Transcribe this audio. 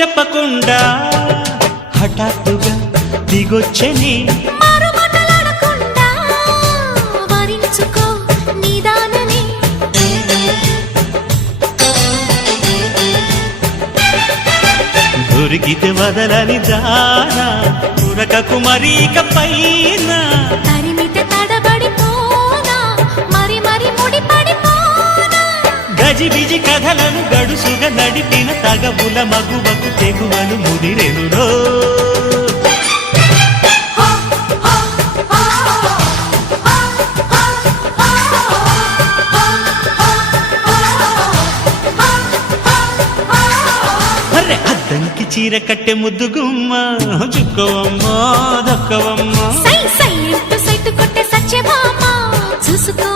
చెప్పకుండా హఠాత్తుగా దిగొచ్చని దొరికితే వదలని జానా ఉరకకు మరీక పైన తరిమితే తడబడిపోనా మరి మరి ముడిపడిపోనా గజిబిజి కథలను గడుసుగా నడిపిన తగవుల మగువకు తెగువలు ముదిరెనురో అద్దంకి చీర కట్టె ముద్దుగుమ్మ చుక్కవమ్మా దక్కవమ్మా సై సై సైట్ కొట్టే సత్యభామ చూసుకో